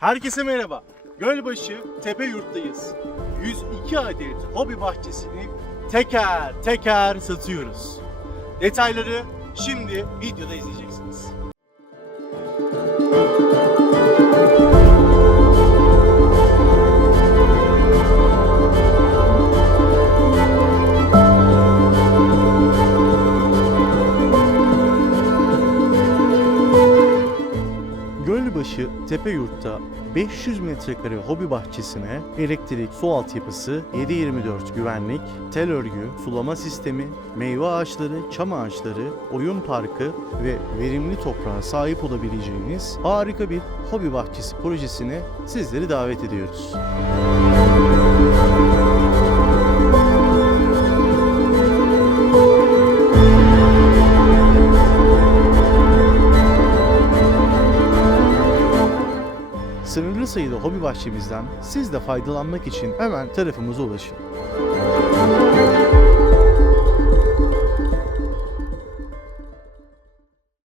Herkese merhaba. Gölbaşı Tepe Yurt'tayız. 102 adet hobi bahçesini teker teker satıyoruz. Detayları şimdi videoda izleyeceksiniz. Gölbaşı Tepe Yurt'ta 500 metrekare hobi bahçesine elektrik, su altyapısı, 7-24 güvenlik, tel örgü, sulama sistemi, meyve ağaçları, çam ağaçları, oyun parkı ve verimli toprağa sahip olabileceğiniz harika bir hobi bahçesi projesine sizleri davet ediyoruz. Sınırlı sayıda hobi bahçemizden siz de faydalanmak için hemen tarafımıza ulaşın.